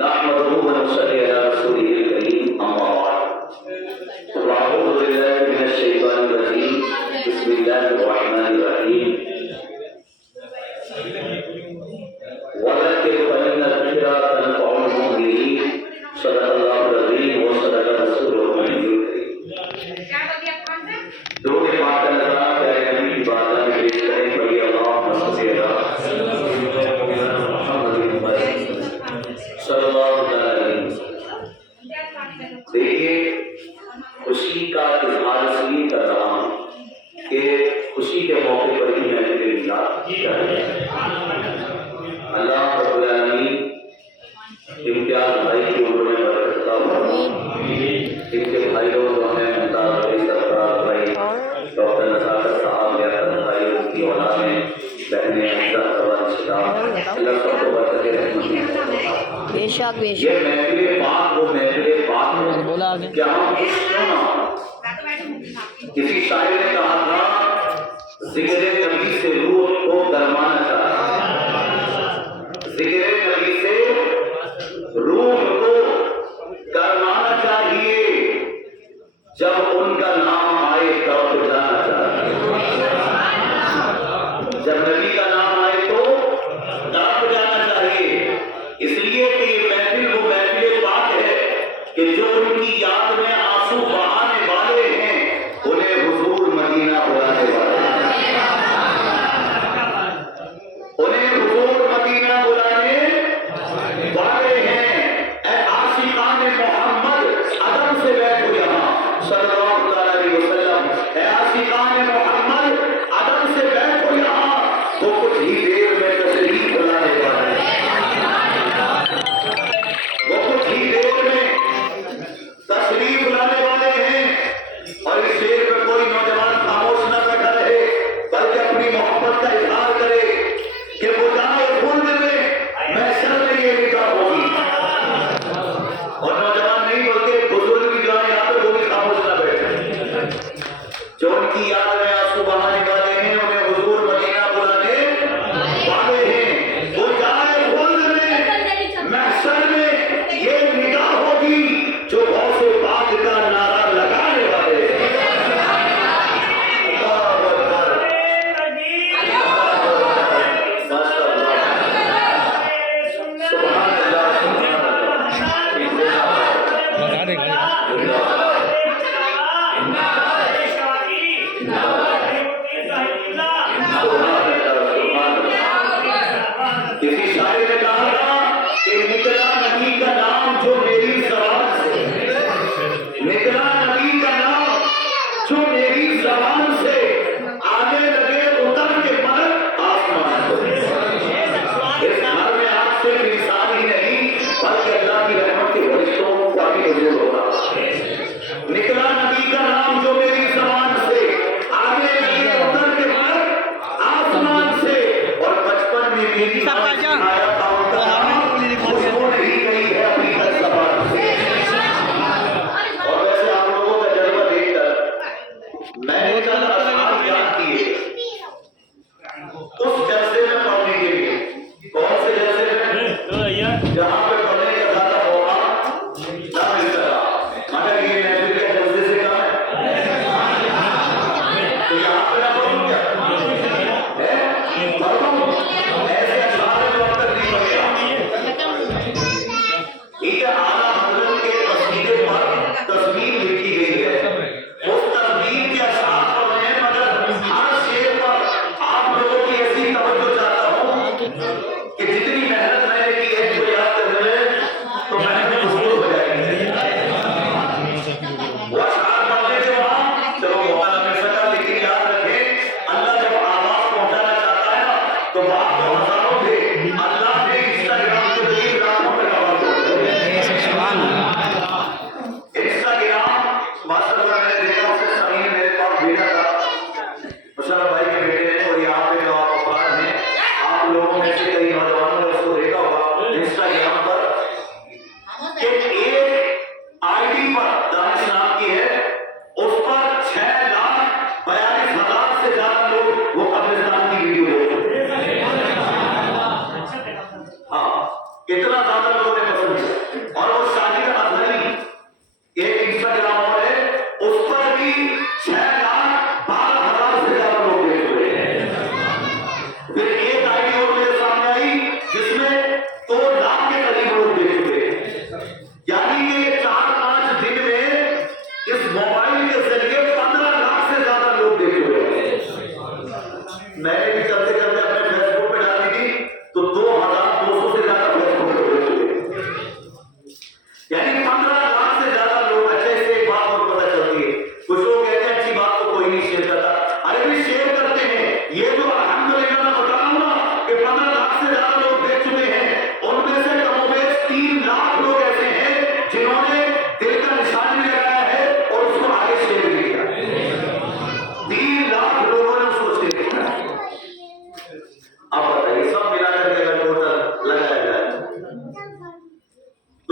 नहमदुहु व नसल्ली अला रसूलिहिल करीम अम्मा बाद अऊज़ु बिल्लाहि मिनश शैतानिर रजीम बिस्मिल्लाहिर रहमानिर रहीम वज़किर फ़इन्ना ज़िक्रा तनफ़उल मुमिनीन सल्लल्लाहु अलैहि व सल्लम रसूलुल नबीयुल करीम। दो के बाद अल्लाह प्यारे नबी की बात में पेश करें बड़ी अल्लाह सल्लल्लाहु अलैहि वसल्लम। देखिए, खुशी का इजहार इसलिए कर रहा हूँ कि खुशी के मौके पर ही मैं तेरे अल्लाह रब्बुल आलमीन इम्तियाज भाई की उम्र में बरकत अता फरमाए। इनके भाई लोग जो हैं मुमताज भाई, सरफराज भाई, डॉक्टर नसार साहब, यार भाई, उनकी औलाद में बहनें अहमदा सवाल शिदा अल्लाह सबको बरकत रहमत बेशक बेशक। ये महफिल पाक वो महफिल पाक बोला आगे क्या हम क्यों ना किसी शायर ने कहा था, जिक्र नबी से रूह को गरमाना चाहिए, जिक्र नबी से रूह को गरमाना चाहिए, जब उनका नाम आए तब जाना चाहिए, जब नबी का नाम आए तो तब जाना चाहिए। इसलिए कि ये महफिल वो महफिल पाक है कि जो उनकी याद में आंसू बहाने वाले हैं उन्हें हुजूर मदीना बुलाने वाले हैं, उन्हें हुजूर मदीना बुलाने वाले हैं। ऐ आशिकान मोहम्मद अदब से बैठो यहाँ सल्लल्लाहु अलैहि वसल्लम, ऐ आशिकान मोहम्मद अदब से बैठो यहाँ, वो कुछ ही देर में तशरीफ बुलाने वाले हैं, वो कुछ ही देर में तशरीफ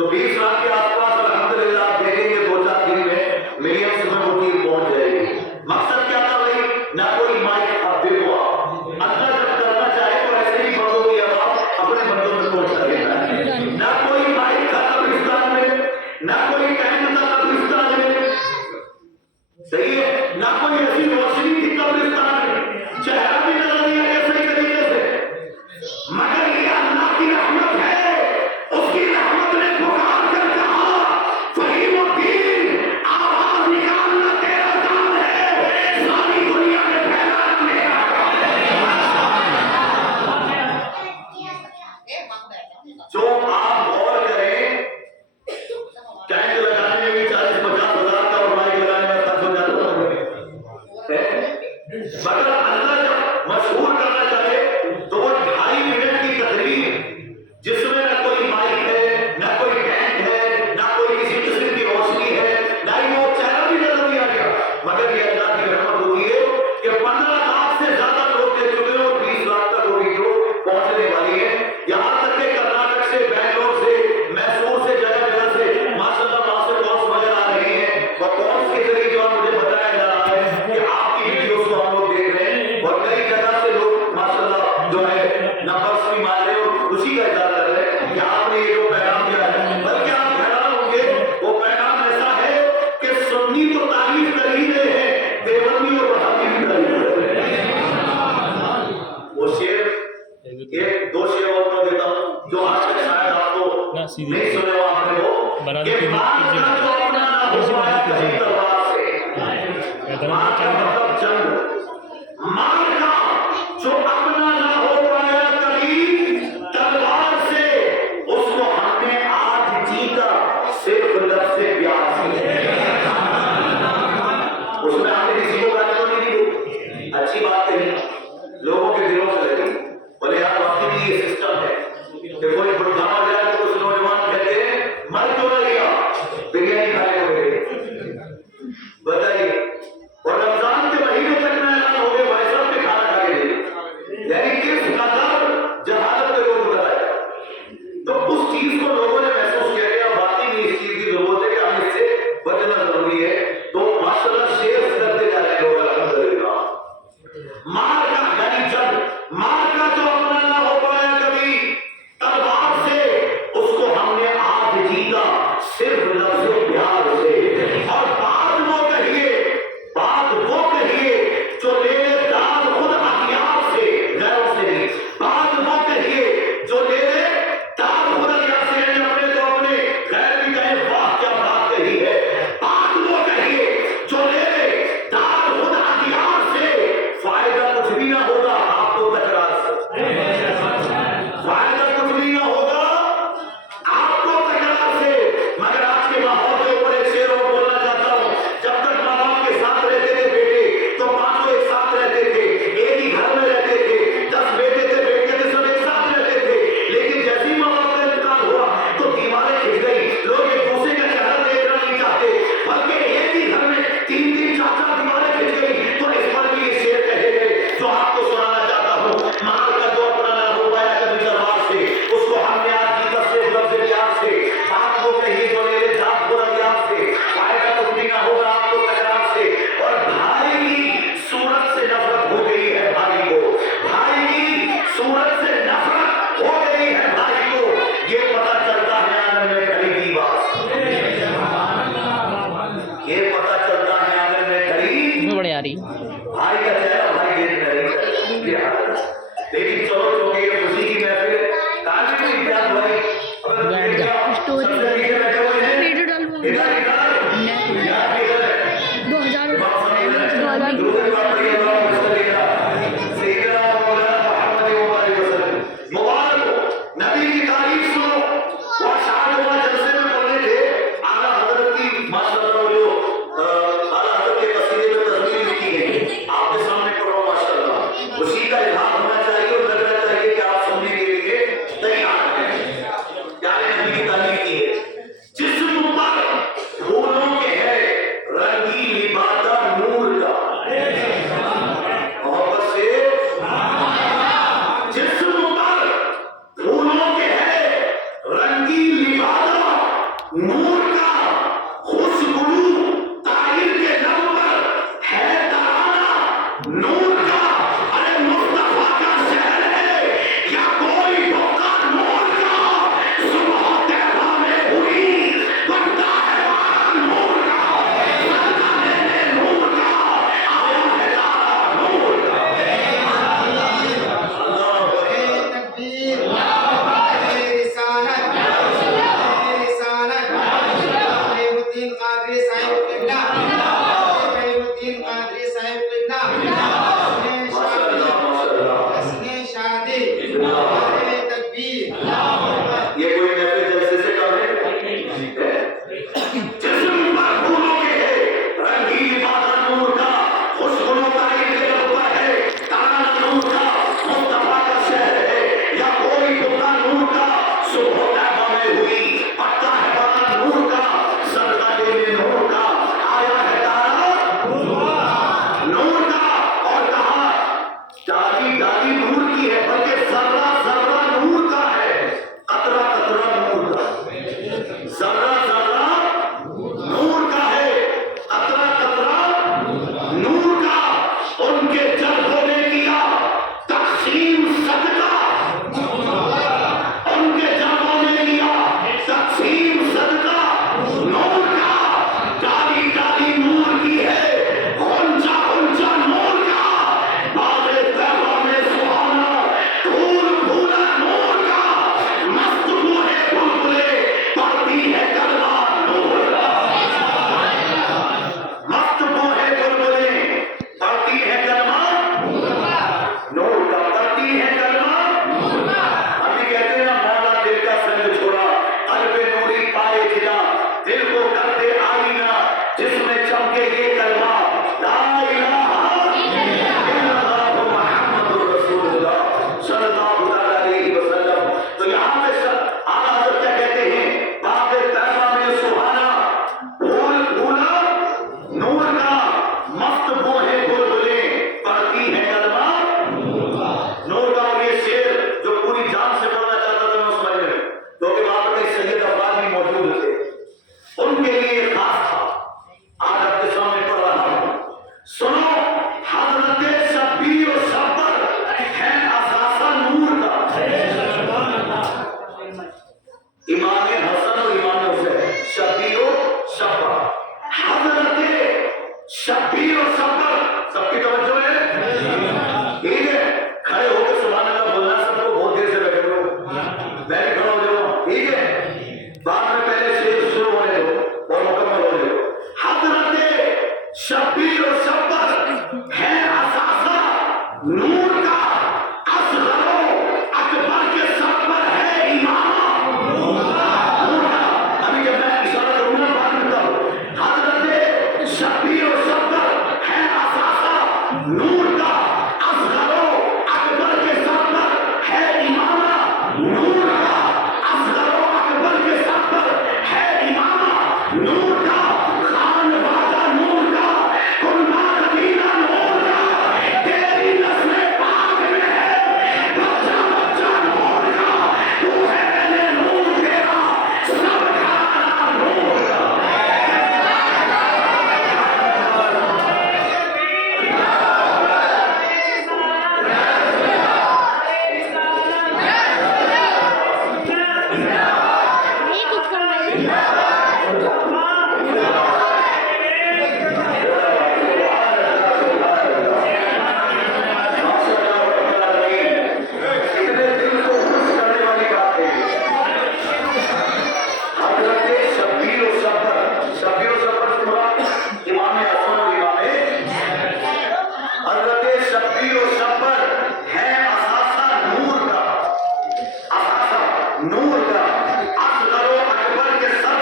तो 20 लाख के आसपास अल्हम्दुलिल्लाह आप देखेंगे 2-4 दिन में मिलियंस में वो टीम पहुंच जाएगी। मकसद क्या था भाई? ना कोई माइक आप देखो, अल्लाह जब करना चाहे तो ऐसे ही बंदों की आवाज अपने बंदों में पहुंचा देता है। ना कोई माइक था कब्रिस्तान में, ना कोई टैंक था कब्रिस्तान में, सही है, ना कोई ऐसी रोशनी थी कब्रिस्तान में, चेहरा भी नजर नहीं आया सही तरीके से, मगर ये अल्लाह की रहमत है। उसकी रहमत ने पुकार कर कहा, फहीमुद्दीन आवाज निकालना तेरा काम है, सारी दुनिया में फैलाना मेरा काम है। जो आप गौर करें, टैंक लगाने में भी 40-50 हजार का और माइक लगाने में 7 हो जाता है, मगर अल्लाह जब मशहूर करना चाहे तो वो 2.5 मिनट की तकरीर जिसमें ना कोई माइक है, ना कोई टैंक है, ना कोई किसी किस्म की रोशनी है, ना ही वो चेहरा भी नजर नहीं आएगा, मगर ये अल्लाह की रहमत होती है कि 15 लाख से ज्यादा लोग दे चुके हैं और 20 लाख तक वो वीडियो पहुंचने वाली है। यहाँ तक के कर्नाटक से, बैंगलोर से, मैसूर से, जगह जगह से माशाल्लाह वहां से कॉल्स वगैरह आ रही है और कॉल्स के जरिए जो मुझे बताया जा रहा है कि आपकी वीडियोस को हम लोग देख रहे हैं और कई जगह से लोग माशाल्लाह जो है नंबर्स भी मार रहे हैं और खुशी का इजहार कर रहे हैं कि आपने ये जो पैगाम दिया है। बल्कि आप हैरान होंगे, वो पैगाम ऐसा है कि सुन्नी तो तारीफ कर ही रहे हैं, देवबंदी और वहाबी भी तारीफ कर रहे हैं। वो शेर, एक 2 शेर और मैं देता हूं जो आज तक शायद आपको नहीं सुने हो आपने, वो कि मार का जो अपना ना हो पाया कभी तलवार से, मार का मतलब जंग, मार का जो अपना ना हो पाया कभी तलवार से, उसको हमने आज जीता सिर्फ लफ्ज़े प्यार से। उसमें हमने किसी को गाली तो नहीं दी, अच्छी बात कही, लोगों के दिलों से लगी। बोले यार वाकई में ये सिस्टम है कि कोई बुढ़ा हो जाए तो कुछ नौजवान कहते हैं मर क्यों ना लिया, बिरयानी खाने को मिले, बताइए। और रमजान के महीने तक में ऐलान हो गए भाई साहब के खाना खा के लिए, यानी किस कदर जहालत पे लोग उतर आए। तो उस चीज को लोगों ने महसूस किया कि वाकई में इस चीज की जरूरत है कि हमें इससे बचना जरूरी है। तो माशाल्लाह शेयर करते जा रहे हैं लोग अल्हम्दुलिल्लाह। मार का यानी जब मार का जो अपना ना हो पाया कभी तलवार से, उसको हमने आज जीता सिर्फ लफ्ज़े प्यार से। और बात वो कहिए जो ले ले दाद खुद अखियार से, गैरों से नहीं। बात वो कहिए जो ले ले दाद खुद अखियार से, अपने तो अपने गैर भी कहे वाह क्या बात कही है। बात वो कहिए जो ले ले दाद खुद अखियार से, फायदा कुछ भी ना होगा आपको तकरार से, फायदा कुछ भी ना होगा आपको तकरार से। मगर आज के माहौल के ऊपर एक शेर और बोलना चाहता हूं, जब तक माँ बाप के साथ रहते थे बेटे तो 5 एक साथ रहते थे, एक ही घर में रहते थे, 10 बेटे थे, बेटे थे, सब एक साथ रहते थे। लेकिन जैसे ही माँ बाप का इंतकाल हुआ तो दीवारें खिंच गई, लोग एक दूसरे का चेहरा देखना नहीं चाहते, बल्कि एक ही घर में 3-3 4-4 दीवारें खिंच गई। तो इस पर भी ये शेर कहे गए जो आपको सुनाना चाहता हूँ, मार का जो अपना ना हो पाया कभी तलवार से, उसको हमने आज जीता सिर्फ लफ्ज़े प्यार से। बात वो कहिए जो ले ले दाद खुद अखियार से, फायदा कुछ भी ना होगा आपको तकरार से। और भाई की सूरत से नफरत हो गई है भाई को, भाई की सूरत से नफरत हो गई है भाई को, ये पता चलता है आंगन में खड़ी की बात, ये पता चलता है आंगन में खड़ी बड़े आ रही भाई का चेहरा भाई देख रहे। लेकिन चलो चूंकि ये खुशी की महफिल काफी में इम्तियाज भाई बैठ जा स्टोरी वीडियो डालूंगा इधर इधर यार इधर 2000 मुबारक हो, नबी की तारीफ सुनो। और शाहजहां जलसे में बोले थे आला हजरत की माशाल्लाह जो आला हजरत के कसीदे में तस्वीर लिखी है, आपके सामने पढ़ रहा हूं माशाल्लाह। उसी का इजहार होना चाहिए और लगना चाहिए कि आप सुनने के लिए तैयार हैं। प्यारे नबी की तारीफ की है, जिस्म पर नूर का खुशबू ताहिर के लब पर है तराना नूर का। अरे मुस्तफा का शहर है या कोई धोखा नूर का। सुबह तैबा में हुई बनता है वहाँ नूर का। सदका लेने नूर का आया है तारा नूर का। ये कोई महफिल जैसे से काम है। जिस्म पर फूलों के है रंगीन बादल नूर का। खुशबू ताहिर के लब पर है तराना नूर का। मुस्तफा का शहर है या कोई धोखा नूर का। सुबह तैबा में हुई पत्ता है बड़ा नूर का। सदका लेने नूर का आया है तारा नूर का। और कहा डाली डाली नूर की है बल्कि जर्रा जर्रा नूर का है। कतरा कतरा नूर का। जर्रा जर्रा नूर का है। कतरा कतरा नूर का। उनके जज्बों ने किया तकसीम सदका। उनके जज्बों ने किया तकसीम सदका नूर का। डाली डाली नूर की है गुंजा गुंजा नूर का। बागे तैबा में सुहाना फूल फूला नूर का। मस्त बूढ़े बुलबुले पढ़ती है कलमा नूर का। मस्त बूढ़े बुलबुले पढ़ती है कलमा नूर का। पढ़ती है कलमा अभी कहते हैं ना मौला दिल का संग छोड़ा कल्बे नूरी पाए खिला। दिल को कर दे आईना जिसमें चमके ये कलमा ला इलाहा इल्लल्लाह मुहम्मदुर रसूलुल्लाह सल्लल्लाहु अलैहि वसल्लम। तो यहाँ पे आला हज़रत क्या कहते हैं बागे तैबा में सुहाना फूल फूला नूर का। मस्त बोहे बुलबुले पढ़ती है कलमा नूर का। और ये शेर जो पूरी जान से बोलना चाहता था मैं उस महीने में क्योंकि वहां पर कई सैयद अफराद भी मौजूद थे उनके लिए खास था। आज आपके सामने पढ़ रहा हूं। सुनो हजरत शब्बीर और शब्बर है असासा नूर का। इमाम हसन और इमाम हुसैन शब्बीर और शब्बर। हजरत शब्बीर और शब्बर सबकी तवज्जो है। ठीक है खड़े होकर सुभान अल्लाह बोलना। सबको बहुत देर से बैठे हो मैं भी खड़ा हो जाऊंगा। ठीक है बाद में पहले शेर शुरू होने दो और मुकम्मल होने दो। हजरत शब्बीर और शब्बर है असासा नूर का। असगरो अकबर के सर पर है इमामा नूर का। अभी जब मैं इशारा करूंगा बात करता हूं। हजरत शब्बीर और शब्बर है असासा नूर का। असगरो अकबर के सर पर है इमामा नूर का। असगरो अकबर के सर पर है इमामा नूर का। खान बाजा नूर का। कुंभा कबीला नूर का। तेरी नस्ल पाक में है बच्चा बच्चा नूर का। तू है मैंने नूर तेरा सब खाना नूर का। ये किसका मोबाइल है? इतने दिल को खुश करने वाली बात है। हजरत शब्बीर और शब्बर। शब्बीर और शब्बर से मुराद इमाम हसन और इमाम हजरत शब्बीर और शब्बर है असासा नूर का। असासा नूर का। असगरो अकबर के सर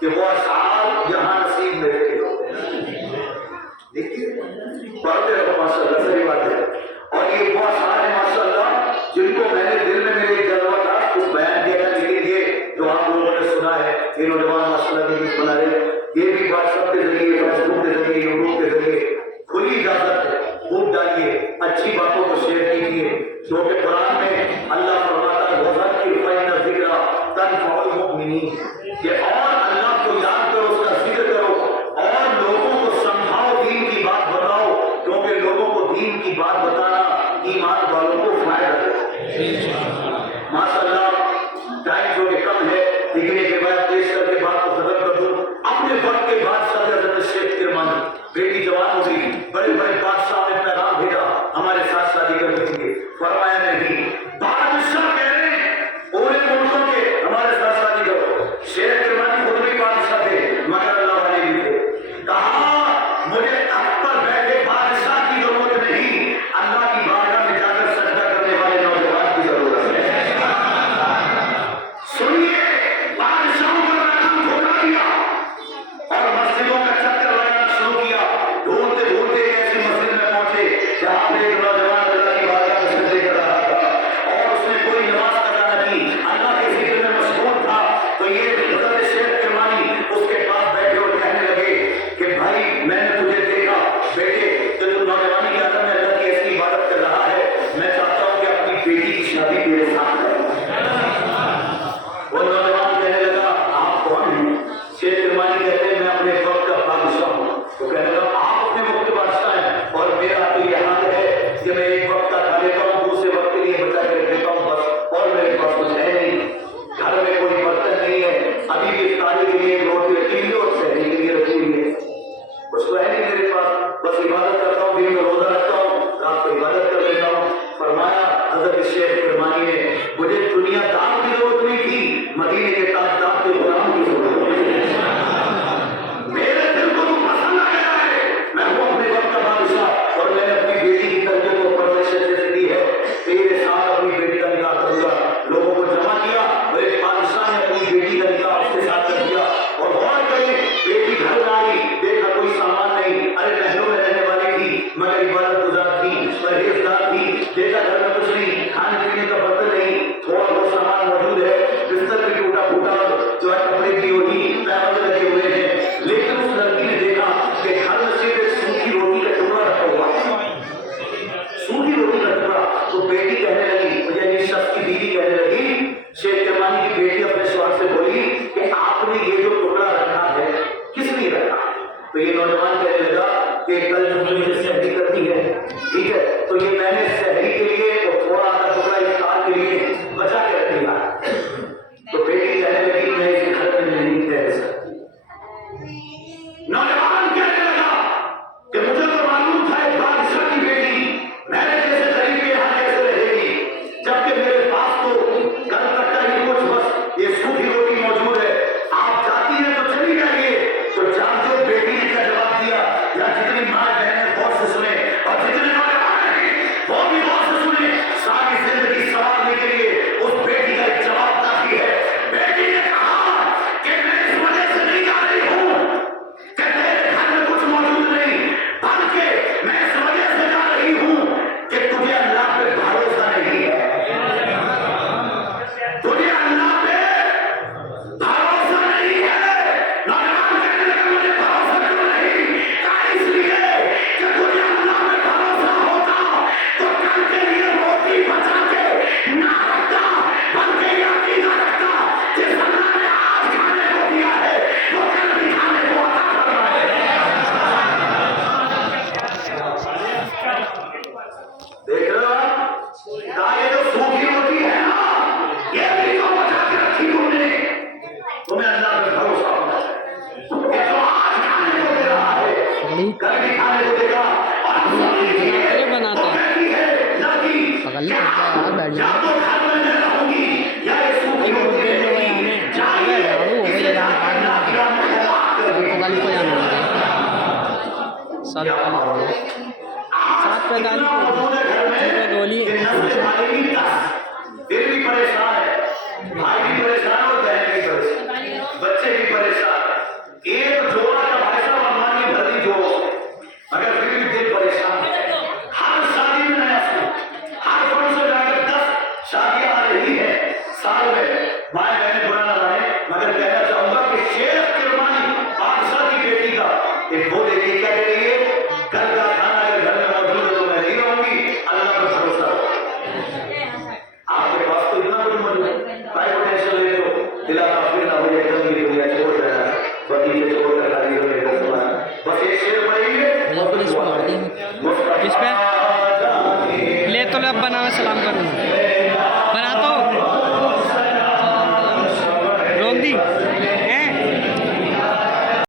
कि वो अशार यहाँ नसीब में रखे हो। देखिए पढ़ते रहो माशाअल्लाह, सही बात है। और ये वो अशार है माशाअल्लाह जिनको मैंने दिल में मेरे एक जज्बा था उस बयान किया था, लेकिन ये जो आप लोगों ने सुना है, ये नौजवान माशाअल्लाह के गीत बना रहे, ये भी व्हाट्सएप के जरिए, फेसबुक के जरिए, यूट्यूब के जरिए खुली इजाजत है, खूब डालिए, अच्छी बातों को शेयर कीजिए, क्योंकि कुरान में अल्लाह फरमाता है वज़क्किर फ़इन्न ज़िक्रा तनफ़उल मुमिनीन, कि और अल्लाह को याद करो, उसका जिक्र करो और लोगों को समझाओ, दीन की बात बताओ, क्योंकि लोगों को दीन की बात बताना ईमान वालों को फायदा है। माशाअल्लाह टाइम जो कि कम है, लेकिन एक रिवायत पेश करके बात को खत्म कर दूं। अपने वक्त के बादशाह हज़रत शेख किरमानी, बेटी जवान हो गई, बड़े बड़े बादशाह ने पैगाम भेजा हमारे साथ शादी करने के लिए, फरमाया नहीं, बादशाह कह रहे हैं पूरे मुल्कों के हमारे साथ शादी करो। शेख किरमानी खुद भी बादशाह थे मगर अल्लाह वाले भी थे। कहा मुझे तख्त पर बैठे बादशाह की जरूरत नहीं, अल्लाह की बारगाह में जाकर सजदा करने वाले नौजवान की जरूरत है। सुनिए, बादशाहों का नाम धोखा दिया और मस्जिदों का चक्कर लगाना शुरू किया। ढूंढते ढूंढते ऐसी मस्जिद में पहुंचे जहां पे एक नौजवान अल्लाह की बारगाह में सजदे कर रहा था और उसने कोई नमाज अदा न की, अल्लाह के जिक्र में मशगूल था। तो ये हज़रत शेख किरमानी उसके पास बैठे और कहने लगे कि भाई मैंने तुझे देखा बेटे कि तू नौजवानी की हालत में अल्लाह की ऐसी इबादत कर रहा है, मैं चाहता हूं कि अपनी बेटी की शादी मेरे साथ करो। वो नौजवान कहने लगा आप कौन हैं? शेख किरमानी कहते हैं मैं अपने वक्त का बादशाह हूँ। तो कहने लगा आप अपने वक्त के बादशाह हैं और मेरा तो ये हाल है कि मैं एक वक्त का खा लेता हूँ, दूसरे वक्त के लिए बचा कर देता हूँ बस, और मेरे पास कुछ है नहीं, घर में कोई बर्तन नहीं है, अभी भी इफ्तारी के लिए रोटी रखी हुई और सहरी के लिए रखी हुई है, कुछ तो है नहीं मेरे पास, बस इबादत करता हूँ, दिन में रोजा रखता हूँ, रात को इबादत कर लेता हूँ। फरमाया हज़रत शेख किरमानी ने मुझे दुनियादार की जरूरत नहीं थी, मदीने के ताजदार के गुलाम की जरूरत है। मेरे दिल को तू पसंद आ गया है, मैं हूँ अपने वक्त का बादशाह और मैंने अपनी बेटी की तरबियत को परवरिश जैसे दी है, तेरे साथ अपनी बेटी का निकाह करूंगा। लोगों को जमा किया और एक बादशाह ने अपनी बेटी का निकाह उसके साथ कर दिया और गौर करें बेटी घर में आई, देखा कोई सामान नहीं, अरे महलों में रहने वाली थी मगर इबादत गुजार थी, परहेजगार थी, देखा घर में कुछ नहीं, खाने पीने का बर्तन नहीं, थोड़ा बहुत सामान मौजूद है, बिस्तर भी टूटा फूटा जो है, कपड़े की होगी पैर लगे हुए हैं, लेकिन उस लड़की ने देखा कि घर में सिर्फ एक सूखी रोटी का टुकड़ा रखा हुआ, सूखी रोटी का टुकड़ा। तो बेटी कहने लगी, मुझे इस शख्स की बीवी कहने लगी, शेख किरमानी की बेटी अपने स्वार से बोली कि आपने ये जो टुकड़ा रखा है किस लिए रखा? तो ये नौजवान कहने लगा कि कल जो मुझे सहरी करनी है, ठीक है, तो ये मैंने सहरी के लिए और थोड़ा सा टुकड़ा इफ्तार के लिए बचा के रख दिया। तो बेटी कहने लगी मैं इस घर में नहीं रह सकती। नौजवान कहने लगा कि मुझे तो मालूम था एक बादशाह की बेटी मैंने जैसे गरीब के यहाँ कैसे रहेगी, जबकि मेरे पास तो कल तक का ही कुछ बस ये सूखी रोटी मौजूद है, आप जाती है तो चली जाइए। तो जानते हो बेटी ने क्या जवाब दिया? या जितनी माँ बहनें गौर से सुने और जितने नौजवान हैं वो भी गौर से सुने, सारी जिंदगी संवारने के लिए उस बेटी का एक जवाब काफी है। बेटी ने कहा कि मैं इस वजह से नहीं जा रही हूँ कि तेरे घर में कुछ मौजूद नहीं, बल्कि मैं इस वजह से जा रही हूँ कि तुझे अल्लाह पे भरोसा नहीं है, तुझे अल्लाह पे भरोसा नहीं है। नौजवान कहने लगा मुझे भरोसा क्यों नहीं? कहा इसलिए कि तुझे अल्लाह पे भरोसा होता तो कल के लिए रोटी बचा के ना रखता, बल्कि यकीन रखता जिस अल्लाह ने आज खाने को दिया है वो कल भी खाने को अता फरमाएगा। देख रहे हो ये जो सूखी रोटी है ना, ये भी तो बचा के रखी तुमने, तुम्हें अल्लाह पे भरोसा होना चाहिए कि जो आज खाने को दे रहा है कल भी खाने को देगा। और बनाते या तो घर में मैं रहूंगी या ये सूखी रोटी सात पैंतालीस